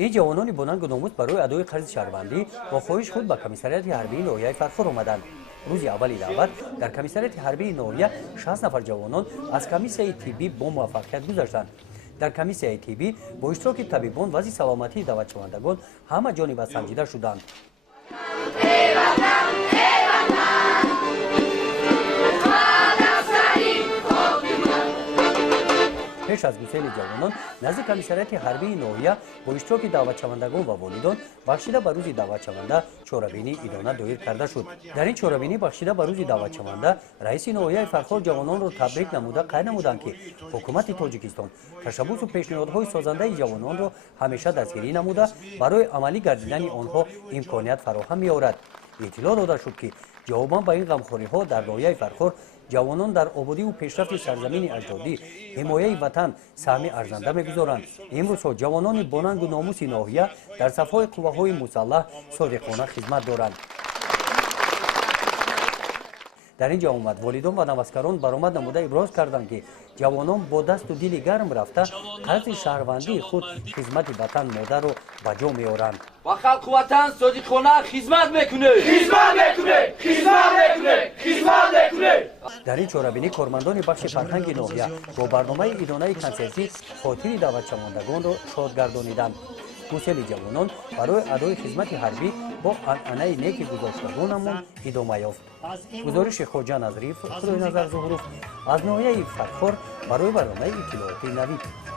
این جوانان بلند و ناموس برای ادای قرض شهروندی با خواهش خود به کمیسریات حربی ناحیه فرخار آمدند. روز اولی دعوت در کمیسریات حربی ناحیه 60 نفر جوانان از کمیسیه طبی با موفقیت گذشتند. در کمیسیه طبی با اشتراک طبیبان وضع سلامتی دعوتشوندگان همه جانب سنجیده شدند. پیش از گسیل جوانان نزد کمیسریات حربی ناحیه با اشتراک دعوتشوندگان و والدان بخشیده به روز دعوتشونده چورابینی ادانه دایر کرده شد. در این چورابینی بخشیده به روز دعوتشونده رئیس ناحیه فرخار جوانان را تبریک نموده قید نمودند که حکومت تاجیکستان تشبث و پیشنهادهای سازنده جوانان را همیشه دستگیری نموده برای عملی گردیدن آنها امکانیت فراهم می‌آورد. اطلاع داده شد که جواباً به این غمخوری‌ها در ناحیه فرخار جوانان در آبادی و پیشرفت سرزمین اجدادی حمایه وطن سهم ارزنده می‌گذارند. امروز جوانان بلند و ناموس ناحیه در صف‌های قوه‌های مسلح صادقانه خدمت دارند. در اینجا آمد والدان و نوسکران برآمد نموده ابراز کردند که جوانان با دست و دل گرم رفته قرض شهروندی خود خدمت وطن مادر را به جا می‌آورند. و خلق وطن صادقانه خدمت میکنه. در این چورابینی کارمندان بخش فرهنگ ناحیه با برنامه ادانه کنسرتی خاطر دعوتشوندگان را شاد گردانیدند. گسیل جوانان برای ادای خدمت حربی با عنعنه نیک گذاشتگانمان ادامه یافت. گزارش خواجه نظریف خدای نظر ظهروف از ناحیه فرخار برای برنامه اطلاعاتی نوید.